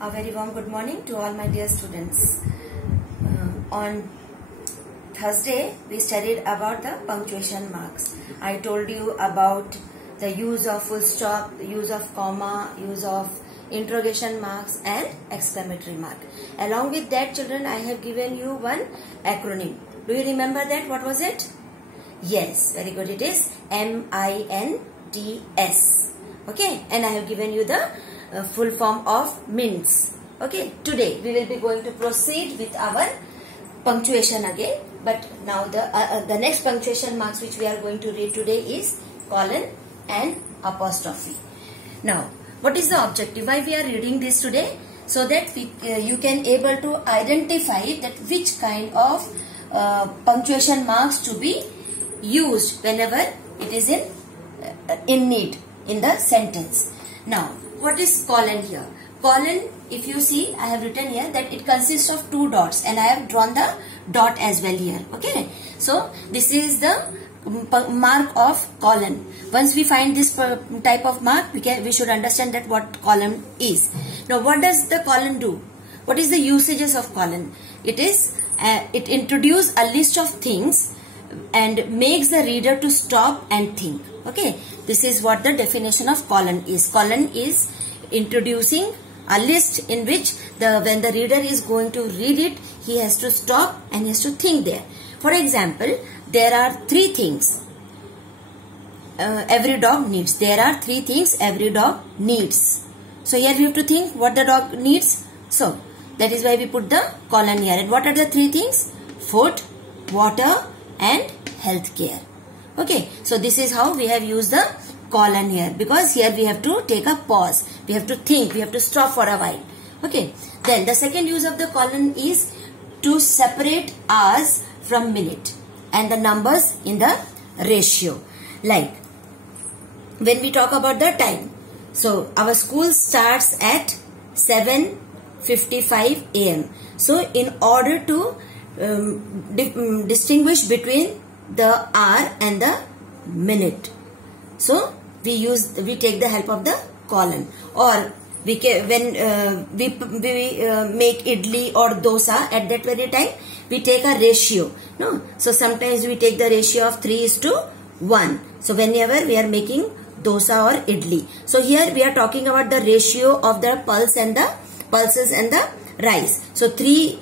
A very warm good morning to all my dear students. On Thursday, we studied about the punctuation marks. I told you about the use of full stop, use of comma, use of interrogation marks and exclamatory mark. Along with that, children, I have given you one acronym. Do you remember that? What was it? Yes, very good. It is MINTS. Okay, and I have given you the full form of MINTS. Okay, today we will be going to proceed with our punctuation again. But now the next punctuation marks which we are going to read today is colon and apostrophe. Now, what is the objective? Why we are reading this today? So that you can able to identify that which kind of punctuation marks to be used whenever it is in need in the sentence. Now, what is colon here? Colon, if you see, I have written here that it consists of two dots and I have drawn the dot as well here. Okay, so this is the mark of colon. Once we find this type of mark, we should understand that what colon is. Now, what does the colon do? What is the usages of colon? It is it introduces a list of things and makes the reader to stop and think. Okay, this is what the definition of colon is. Colon is introducing a list in which when the reader is going to read it, he has to stop and he has to think there. For example, there are three things every dog needs. There are three things every dog needs. So here we have to think what the dog needs. So that is why we put the colon here. And what are the three things? Food, water and health care. Okay, so this is how we have used the colon here, because here we have to take a pause, we have to think, we have to stop for a while. Okay, then the second use of the colon is to separate hours from minute and the numbers in the ratio. Like when we talk about the time, so our school starts at 7:55 AM. So in order to distinguish between the hour and the minute, so we take the help of the colon. Or we when we make idli or dosa, at that very time we take a ratio. No, so sometimes we take the ratio of 3:1. So whenever we are making dosa or idli, so here we are talking about the ratio of the pulses and the rice. So 3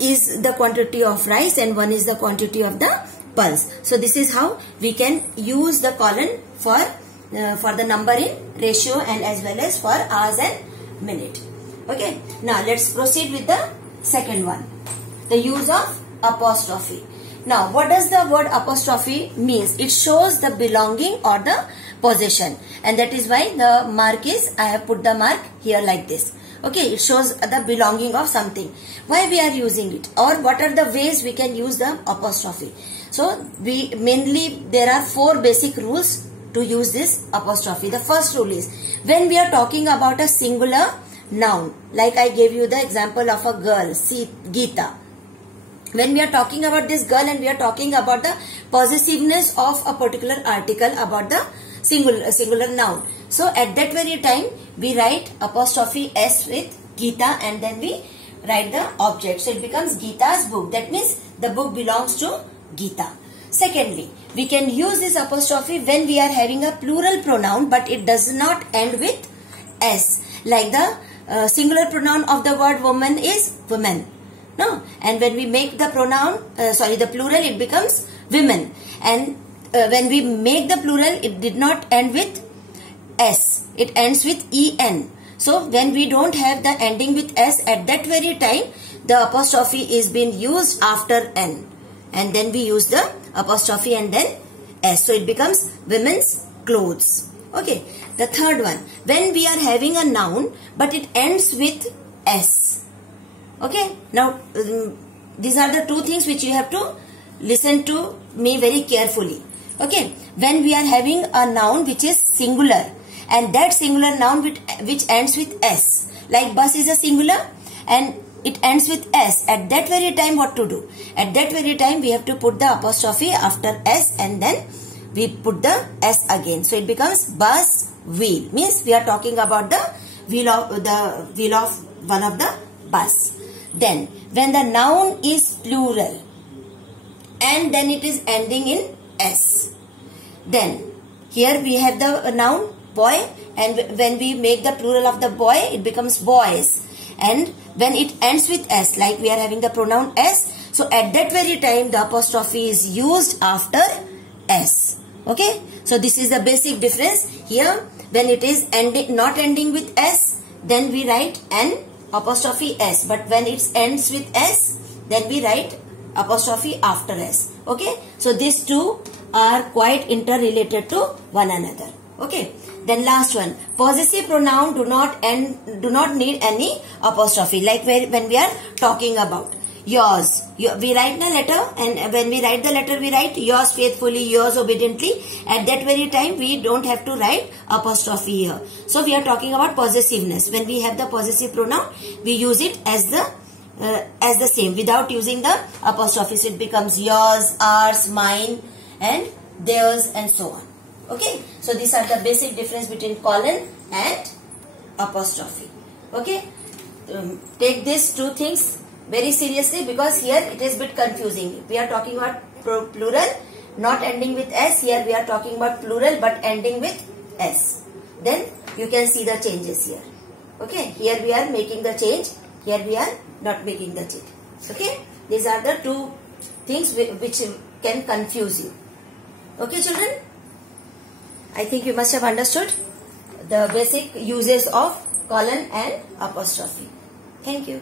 is the quantity of rice and 1 is the quantity of the pulse. So this is how we can use the colon for the number in ratio and as well as for hours and minute. Okay, now let's proceed with the second one, the use of apostrophe. Now, what does the word apostrophe means? It shows the belonging or the possession, and that is why the mark is, I have put the mark here like this. Okay, it shows the belonging of something. Why we are using it, or what are the ways we can use the apostrophe? So there are 4 basic rules to use this apostrophe. The first rule is when we are talking about a singular noun, like I gave you the example of a girl, Geeta. When we are talking about this girl and we are talking about the possessiveness of a particular article about the singular noun, so at that very time we write apostrophe S with Geeta and then we write the object. So it becomes Geeta's book. That means the book belongs to Geeta. Secondly, we can use this apostrophe when we are having a plural pronoun but it does not end with S. Like the singular pronoun of the word woman is women. No, and when we make the pronoun, the plural, it becomes women. And when we make the plural, it did not end with S. It ends with EN. So when we don't have the ending with S, at that very time, the apostrophe is being used after N. And then we use the apostrophe and then S. So it becomes women's clothes. Okay. The third one, when we are having a noun, but it ends with S. Okay, now these are the 2 things which you have to listen to me very carefully. Okay, when we are having a noun which is singular and that singular noun which ends with S, like bus is a singular and it ends with S, at that very time what to do? At that very time we have to put the apostrophe after S and then we put the S again. So it becomes bus wheel, means we are talking about the wheel of one of the bus. Then when the noun is plural and then it is ending in s, then here we have the noun boy, and when we make the plural of the boy, it becomes boys. And when it ends with s, like we are having the pronoun s, so at that very time the apostrophe is used after s. Okay, so this is the basic difference. Here when it is not ending with s, then we write an apostrophe s, but when it ends with s, then we write apostrophe after s. Okay, so these two are quite interrelated to one another. Okay, then last one, possessive pronoun do not need any apostrophe, like when we are talking about yours. We write the letter, and when we write the letter, we write yours faithfully, yours obediently. At that very time, we don't have to write apostrophe here. So we are talking about possessiveness. When we have the possessive pronoun, we use it as the same without using the apostrophe. So it becomes yours, ours, mine, and theirs, and so on. Okay, so these are the basic difference between colon and apostrophe. Okay, take these two things very seriously, because here it is a bit confusing. We are talking about plural not ending with s. Here we are talking about plural but ending with s. Then you can see the changes here. Okay, here we are making the change. Here we are not making the change. Okay, these are the two things which can confuse you. Okay, children, I think you must have understood the basic uses of colon and apostrophe. Thank you.